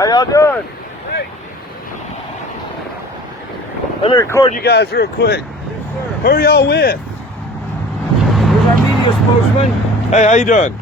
How y'all doing? Hey. Let me record you guys real quick. Yes, sir. Who are y'all with? Where's our media spokesman? Hey, how you doing?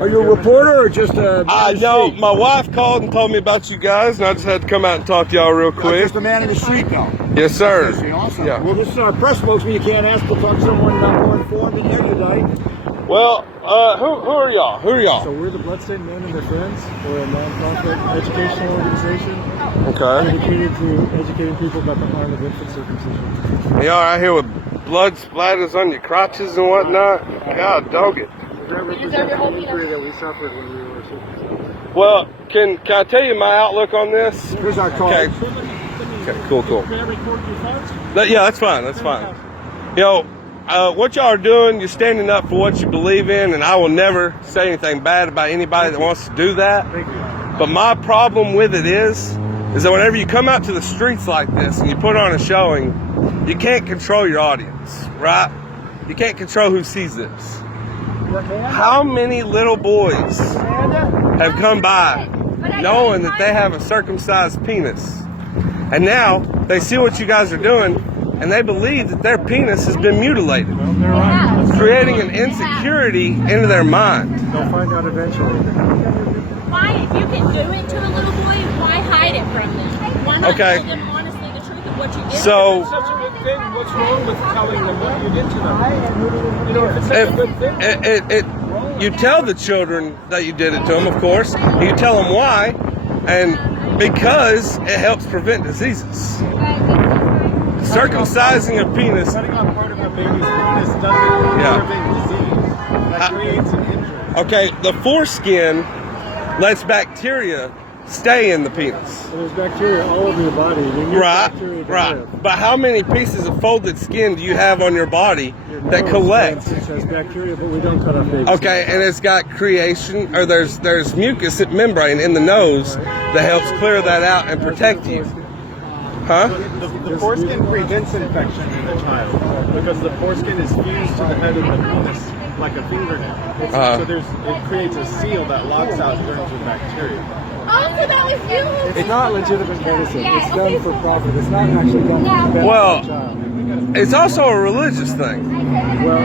Are you a reporter or just a I know my wife called and told me about you guys, and I just had to come out and talk to y'all real quick. Just a man in the street, though. Yes, sir. Okay, awesome. Yeah. Well, this is our press spokesman. You can't ask to talk to someone more informed than you today. Well, who are y'all? Who are y'all? So we're the Bloodstained Men and their Friends. We're a non-profit educational organization Okay. dedicated to educating people about the harm of infant circumcision. Y'all out here with blood splatters on your crotches and whatnot? God dog it. That represents the injury that we suffered when we were circumcised. Well, can I tell you my outlook on this? Here's our call. Okay. Okay, cool. Can I record your thoughts? Yeah, that's fine. That's fine. You know, what y'all are doing, you're standing up for what you believe in, and I will never say anything bad about anybody that wants to do that. Thank you. But my problem with it is that whenever you come out to the streets like this and you put on a showing, you can't control your audience, right? You can't control who sees this. How many little boys have come by knowing that they have a circumcised penis? And now they see what you guys are doing, and they believe that their penis has been mutilated, creating an insecurity into their mind. They'll find out eventually. Why, if you can do it to a little boy, why hide it from them? Why not Okay. tell them honestly the truth of what you did? So- to them? Such a good thing. What's wrong with telling them what you did to them? You know, if it's such a good thing. You tell the children that you did it to them, of course. You tell them why, and because it helps prevent diseases. Circumcising a penis. Cutting off part of a baby's penis doesn't prevent disease. That creates an injury. Okay, the foreskin lets bacteria stay in the penis. So there's bacteria all over your body. You need bacteria to live. But how many pieces of folded skin do you have on your body Your that nose, collect? for instance, has bacteria, but we don't cut off babies. Okay, and it's got creation, or there's mucus membrane in the nose that helps clear that out and protect you. Huh? The foreskin prevents infection in a child because the foreskin is fused to the head of the penis like a fingernail. So it creates a seal that locks out germs and bacteria. Oh, so that was you? It's not legitimate medicine. It's done for profit. It's not actually done to benefit Well, the child. It's also a religious thing. Well,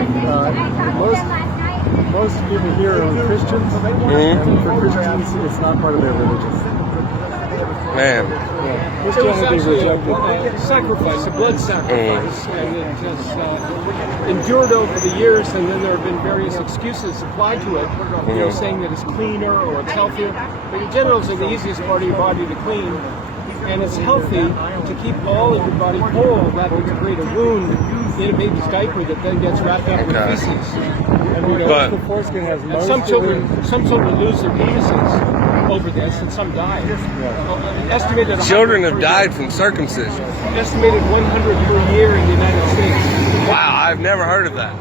most people here are Christians, and for Christians, it's not part of their religion. Man. Christianity rejected. Sacrifice, a blood sacrifice, and it has endured over the years, and then there have been various excuses applied to it, saying that it's cleaner or it's healthier. But your genitals are the easiest part of your body to clean, and it's healthy to keep all of your body whole rather than to create a wound in a baby's diaper that then gets wrapped up with feces. But The foreskin has And most some of children lose their penises over this, and some die. Estimated children have died from circumcision. Estimated 100 per year in the United States. Wow, I've never heard of that.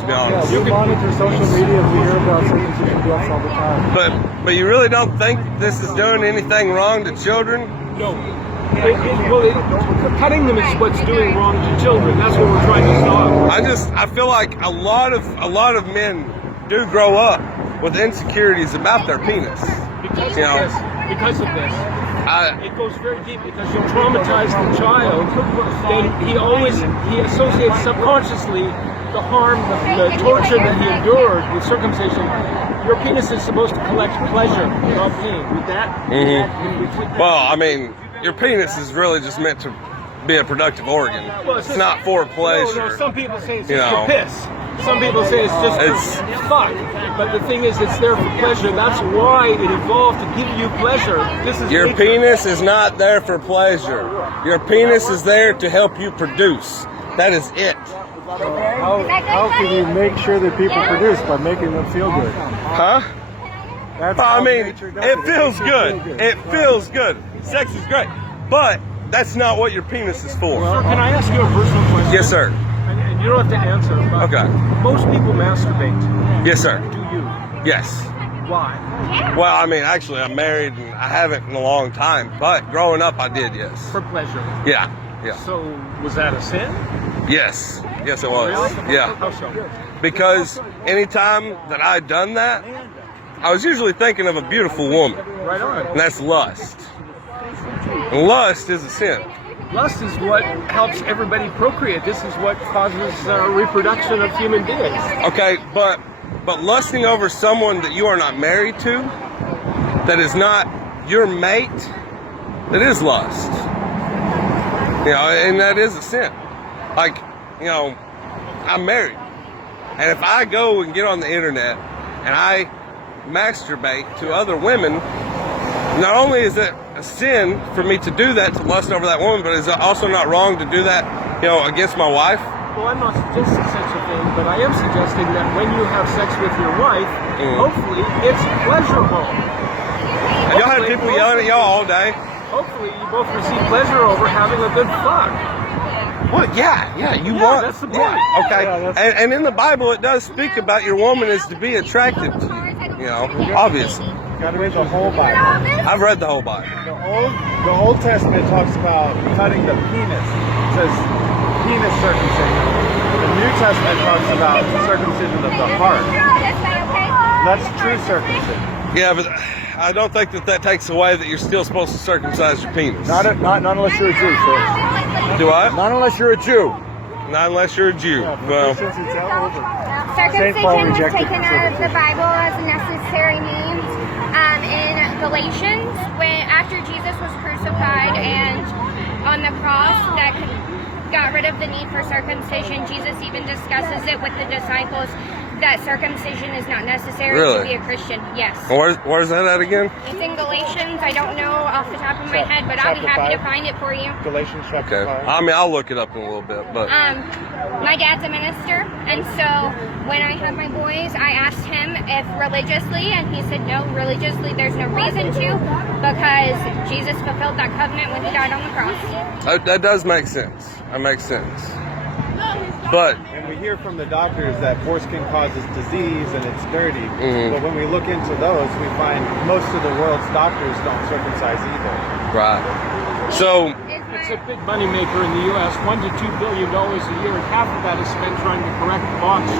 To be honest. we monitor social media and we hear about circumcision deaths all the time. But you really don't think this is doing anything wrong to children? No. Cutting them is what's doing wrong to children. That's what we're trying to stop. I feel like a lot of men do grow up with insecurities about their penis. Because You know, of this. Because of this. It goes very deep because you traumatize the child, then he associates subconsciously the harm, the torture that he endured with circumcision. Your penis is supposed to collect pleasure, not pain. With that, Well, I mean, your penis is really just meant to be a productive organ. It's not for pleasure. No, some people say it's You just know. for piss. Some people say it's just for fuck. But the thing is, it's there for pleasure. That's why it evolved to give you pleasure. This is Your nature. penis is not there for pleasure. Your penis is there to help you produce. That is it. How can you make sure that people produce? By making them feel good. Huh? That's I how mean, nature does it feels makes you good. feel It feels good. Sex is great. But that's not what your penis is for. Sir, can I ask you a personal question? Yes, sir. And you don't have to answer. But Okay. most people masturbate. Yes, sir. Do you? Yes. Why? Well, I mean, actually, I'm married and I haven't in a long time. But growing up, I did, yes. For pleasure. Yeah. Yeah. So, was that a sin? Yes. Yes, it was. Really? Yeah. How so? Because anytime that I'd done that, I was usually thinking of a beautiful woman, Right on. and that's lust. And lust is a sin. Lust is what helps everybody procreate. This is what causes reproduction of human beings. Okay, but lusting over someone that you are not married to, that is not your mate, that is lust. You know, and that is a sin. Like, you know, I'm married, and if I go and get on the internet and I masturbate to other women, not only is it a sin for me to do that, to lust over that woman, but is it also not wrong to do that, you know, against my wife? Well, I'm not suggesting such a thing, but I am suggesting that when you have sex with your wife, hopefully it's pleasurable. Y'all had people yelling at y'all all day. Hopefully you both receive pleasure over having a good fuck. Well, yeah, you want. That's the point. Okay, and in the Bible it does speak about your woman is to be attractive to you. You know, obviously. You gotta read the whole Bible. I've read the whole Bible. The Old Testament talks about cutting the penis. It says penis circumcision. The New Testament talks about circumcision of the heart. That's true circumcision. Yeah, but I don't think that takes away that you're still supposed to circumcise your penis. Not unless you're a Jew, sir. Do I? Not unless you're a Jew. Not unless you're a Jew. Well, Circumcision was taken out of the Bible as a necessary means. In Galatians, when after Jesus was crucified and on the cross, that got rid of the need for circumcision. Jesus even discusses it with the disciples that circumcision is not necessary to be a Christian. Yes. Where's that at again? It's in Galatians. I don't know off the top of my head, but I'll be happy to find it for you. Galatians chapter 5. I mean, I'll look it up in a little bit, but my dad's a minister, and so when I had my boys, I asked him if religiously, and he said no, religiously there's no reason to, because Jesus fulfilled that covenant when he died on the cross. That does make sense. That makes sense. But and we hear from the doctors that foreskin causes disease and it's dirty. But when we look into those, we find most of the world's doctors don't circumcise either. right. So It's a big moneymaker in the U.S., $1 to $2 billion a year, and half of that is spent trying to correct botched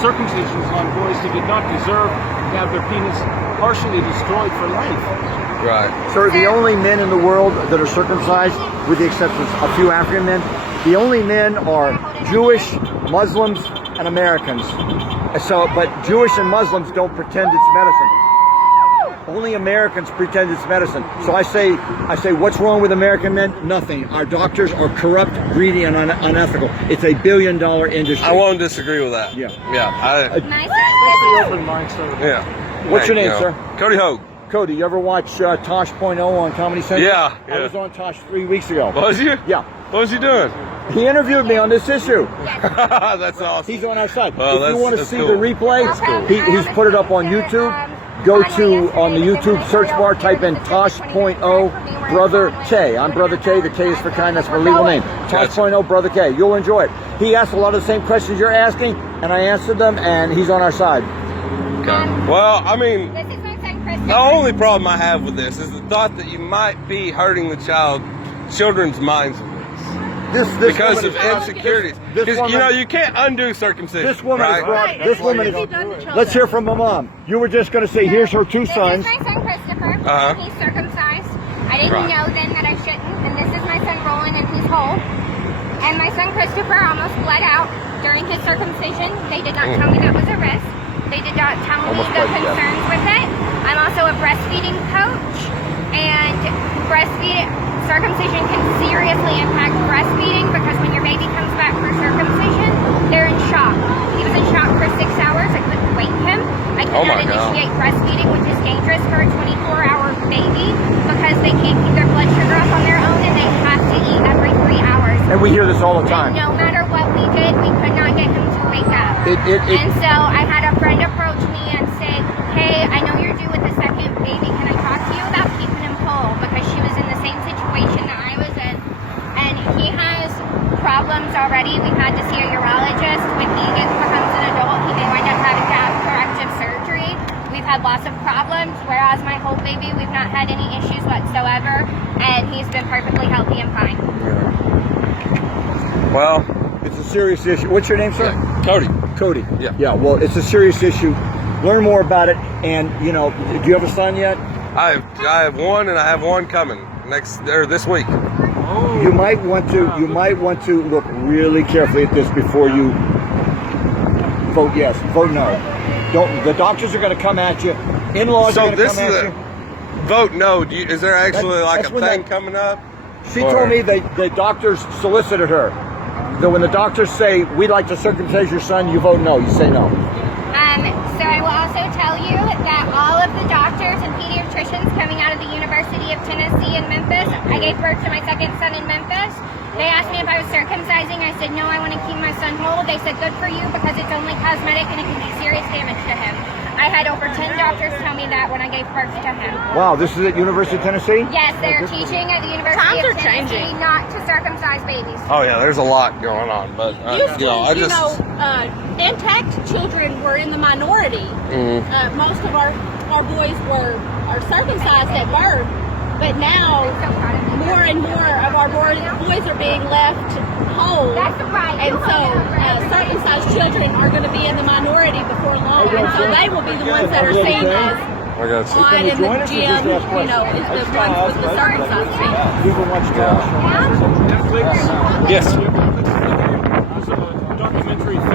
circumcisions on boys who did not deserve to have their penis partially destroyed for life. right. Sir, the only men in the world that are circumcised, with the exception of a few African men, the only men are Jewish, Muslims, and Americans. So, but Jewish and Muslims don't pretend it's medicine. Only Americans pretend it's medicine. So I say, what's wrong with American men? Nothing. Our doctors are corrupt, greedy, and unethical. It's $1 billion industry. I won't disagree with that. Yeah. Yeah. My That's son, the open mind, sir. Yeah. What's your Hey, name, you sir? Cody Hogue. Cody, you ever watch Tosh.0 on Comedy Central? Yeah, I yeah. was on Tosh 3 weeks ago. Was you? Yeah. What was you doing? He interviewed me on this issue. That's awesome. He's on our side. Well, if you want to that's see cool. the replay, he's put it up on YouTube. Go to, on the YouTube search bar, type in Tosh.0 Brother K. I'm Brother K. The K is for kind. That's my legal name. Tosh.0 Brother K. You'll enjoy it. He asked a lot of the same questions you're asking, and I answered them, and he's on our side. Well, I mean, this is my son, Christopher. the only problem I have with this is the thought that you might be hurting the children's minds with this. This Because woman of is- insecurities. this Because, woman- you know, you can't undo circumcision. This woman right? is brought. This woman is. Let's hear from my mom. You were just going to say, here's her two sons. This is my son, Christopher. Uh-huh. He's circumcised. I didn't Right. know then that I shouldn't. And this is my son, Roland, and he's whole. And my son, Christopher, almost bled out during his circumcision. They did not tell me that was a risk. They did not tell me the concerns with it. I'm also a breastfeeding coach. And circumcision can seriously impact breastfeeding because when your baby comes back for circumcision, they're in shock. He was in shock for 6 hours. I couldn't wake him. I could not initiate breastfeeding, which is dangerous for a 24-hour baby because they can't keep their blood sugar up on their own and they have to eat every 3 hours. And we hear this all the time. And no matter what we did, we could not get him to wake up. And so I had a friend approach me and say, hey, I know you're due with a second baby. Can I talk to you about keeping him whole? Because she was in the same situation that I was in. And he has problems already. We've had to see a urologist. When he becomes an adult, he may wind up having to have corrective surgery. We've had lots of problems, whereas my whole baby, we've not had any issues whatsoever. And he's been perfectly healthy and fine. Well, It's a serious issue. What's your name, sir? Cody. Cody. Yeah. Yeah, well, it's a serious issue. learn more about it. And do you have a son yet? I have one, and I have one coming this week. You might want to look really carefully at this before you vote yes, vote no. Don't. The doctors are going to come at you. In-laws are going to come at you. Vote no. Is there actually That's a thing coming up? She told me the doctors solicited her. That when the doctors say we'd like to circumcise your son, you vote no. You say no. So I will also tell you that all of the doctors and pediatricians coming out of the University of Tennessee in Memphis, I gave birth to my second son in Memphis. They asked me if I was circumcising. I said, no, I want to keep my son whole. They said, good for you because it's only cosmetic and it can do serious damage to him. I had over 10 doctors tell me that when I gave birth to him. Wow, this is at University of Tennessee? Yes, they're teaching at the University of Tennessee not to circumcise babies. Oh yeah, there's a lot going on, but intact children were in the minority. Most of our boys are circumcised at birth, but now more and more of our boys are being left whole. And so circumcised children are going to be in the minority before long, and so they will be the ones that are seen as on in the gym, is the ones with the circumcised feet. You can watch Netflix. Yes. There's a documentary film